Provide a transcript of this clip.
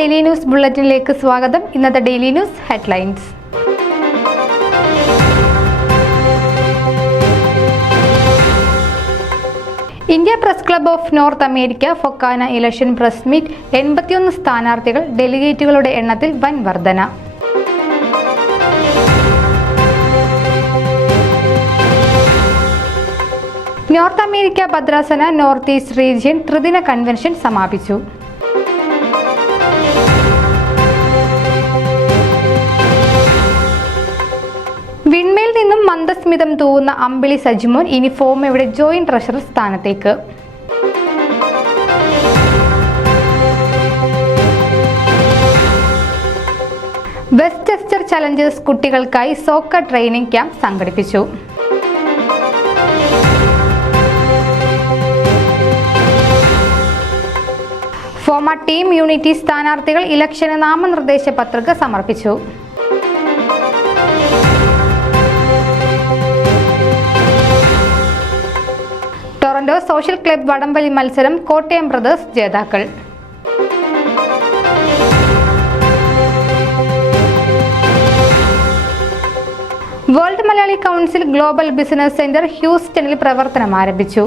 Daily news ബുള്ളറ്റിനിലേക്ക് സ്വാഗതം. ഇന്നത്തെ daily news headlines. India press club of North America FOKANA election press meet. 81 സ്ഥാനാർത്ഥികൾ. ഡെലിഗേറ്റുകളുടെ എണ്ണത്തിൽ വൻ വർധന. നോർത്ത് അമേരിക്ക ഭദ്രാസന നോർത്ത് ഈസ്റ്റ് റീജിയൻ ത്രിദിന കൺവെൻഷൻ സമാപിച്ചു. വിൺമേൽ നിന്നും മന്ദസ്മിതം തൂവുന്ന അമ്പിളി സജിമോൻ ഇനി ഫോമയുടെ ജോയിന്റ് ട്രഷറർ സ്ഥാനത്തേക്ക്. വെസ്റ്റ്ചെസ്റ്റർ ചലഞ്ചേഴ്സ് കുട്ടികൾക്കായി സോക്കർ ട്രെയിനിംഗ് ക്യാമ്പ് സംഘടിപ്പിച്ചു. ഫോമ ടീം യൂണിറ്റി സ്ഥാനാർത്ഥികൾ ഇലക്ഷന് നാമനിർദ്ദേശ പത്രിക സമർപ്പിച്ചു. ടൊറന്റോ സോഷ്യൽ ക്ലബ് വടംവലി മത്സരം കോട്ടയം ബ്രദേഴ്സ് ജേതാക്കൾ. World Malayali council global business centre ഹ്യൂസ്റ്റണിൽ പ്രവർത്തനം ആരംഭിച്ചു.